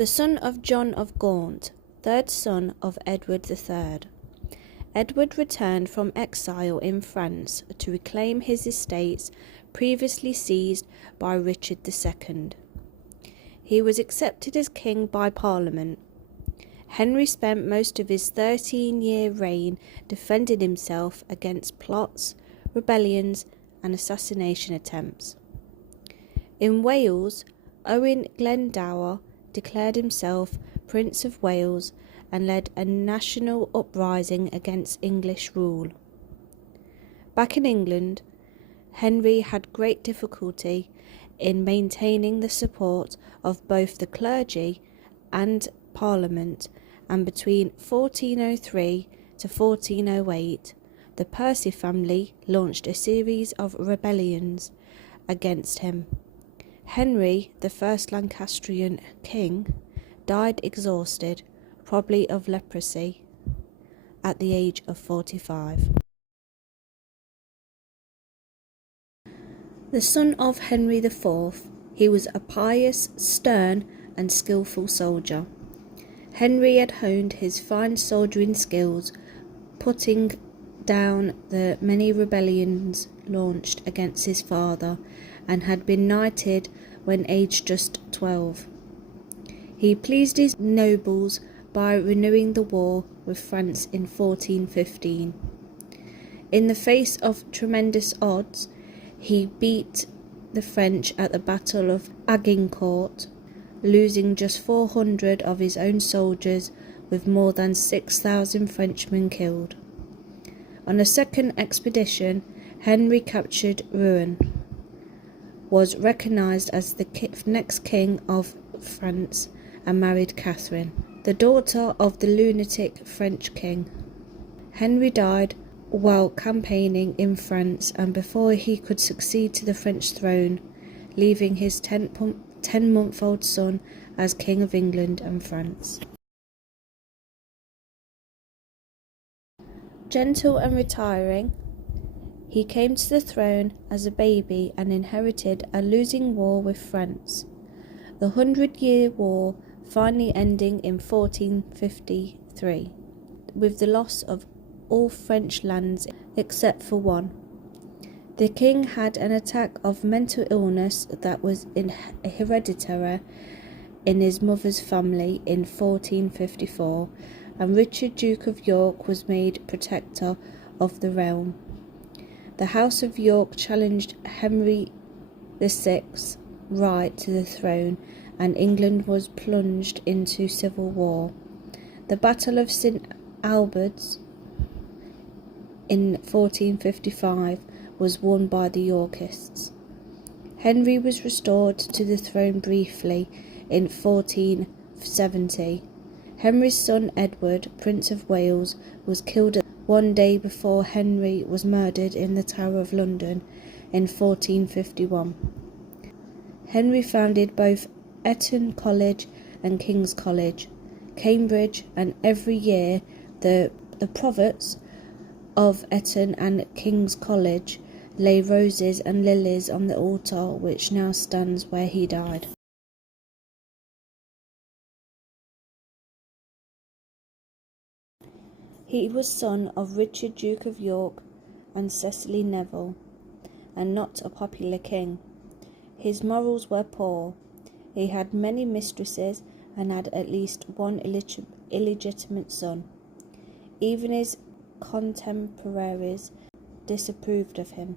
The son of John of Gaunt, third son of Edward III. Edward returned from exile in France to reclaim his estates previously seized by Richard II. He was accepted as king by Parliament. Henry spent most of his 13-year reign defending himself against plots, rebellions, and assassination attempts. In Wales, Owen Glendower declared himself Prince of Wales and led a national uprising against English rule. Back in England, Henry had great difficulty in maintaining the support of both the clergy and Parliament, and between 1403 to 1408, the Percy family launched a series of rebellions against him. Henry, the first Lancastrian king, died exhausted, probably of leprosy, at the age of 45. The son of Henry IV, he was a pious, stern, and skillful soldier. Henry had honed his fine soldiering skills, putting down the many rebellions launched against his father, and had been knighted when aged just 12. He pleased his nobles by renewing the war with France in 1415. In the face of tremendous odds, he beat the French at the Battle of Agincourt, losing just 400 of his own soldiers with more than 6,000 Frenchmen killed. On a second expedition, Henry captured Rein, was recognised as the next king of France, and married Catherine, the daughter of the lunatic French king. Henry died while campaigning in France and before he could succeed to the French throne, leaving his 10-month-old son as King of England and France. Gentle and retiring, he came to the throne as a baby and inherited a losing war with France, the 100-Year War finally ending in 1453, with the loss of all French lands except for one. The king had an attack of mental illness that was hereditary in his mother's family in 1454, and Richard, Duke of York, was made protector of the realm. The House of York challenged Henry VI's right to the throne, and England was plunged into civil war. The Battle of St. Albans in 1455 was won by the Yorkists. Henry was restored to the throne briefly in 1470. Henry's son Edward, Prince of Wales, was killed one day before Henry was murdered in the Tower of London in 1451. Henry founded both Eton College and King's College, Cambridge, and every year the provosts of Eton and King's College lay roses and lilies on the altar which now stands where he died. He was son of Richard, Duke of York, and Cecily Neville, and not a popular king. His morals were poor. He had many mistresses and had at least one illegitimate son. Even his contemporaries disapproved of him.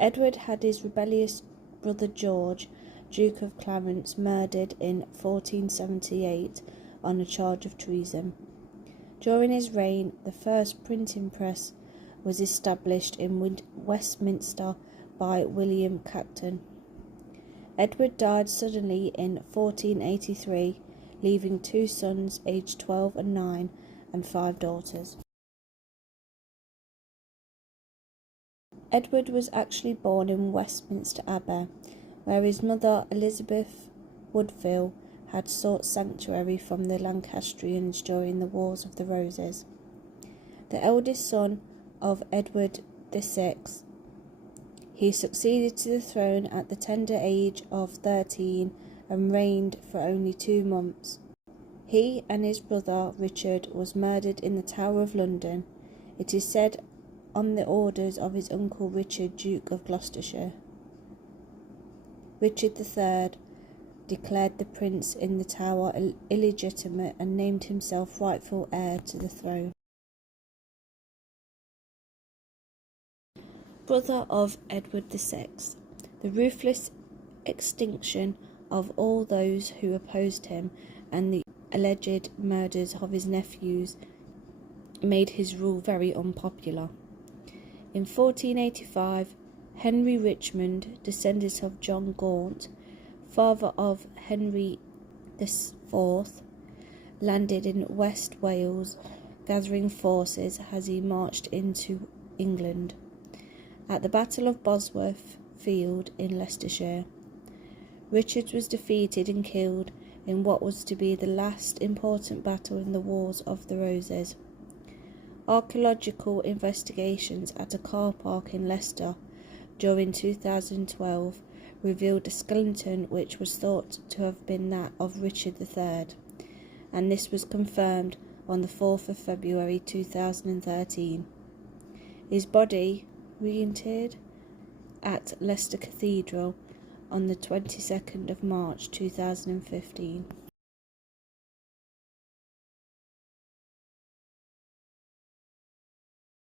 Edward had his rebellious brother George, Duke of Clarence, murdered in 1478 on a charge of treason. During his reign, the first printing press was established in Westminster by William Capton. Edward died suddenly in 1483, leaving 2 sons aged 12 and 9 and 5 daughters. Edward was actually born in Westminster Abbey, where his mother Elizabeth Woodville had sought sanctuary from the Lancastrians during the Wars of the Roses. The eldest son of Edward VI, he succeeded to the throne at the tender age of 13 and reigned for only 2 months. He and his brother Richard was murdered in the Tower of London, it is said on the orders of his uncle Richard, Duke of Gloucestershire. Richard III declared the prince in the Tower illegitimate and named himself rightful heir to the throne. Brother of Edward VI. The ruthless extinction of all those who opposed him and the alleged murders of his nephews made his rule very unpopular. In 1485, Henry Richmond, descendant of John Gaunt, father of Henry IV, landed in West Wales, gathering forces as he marched into England. At the Battle of Bosworth Field in Leicestershire, Richard was defeated and killed in what was to be the last important battle in the Wars of the Roses. Archaeological investigations at a car park in Leicester during 2012 revealed a skeleton which was thought to have been that of Richard III, and this was confirmed on the 4th of February 2013. His body reinterred at Leicester Cathedral on the 22nd of March 2015.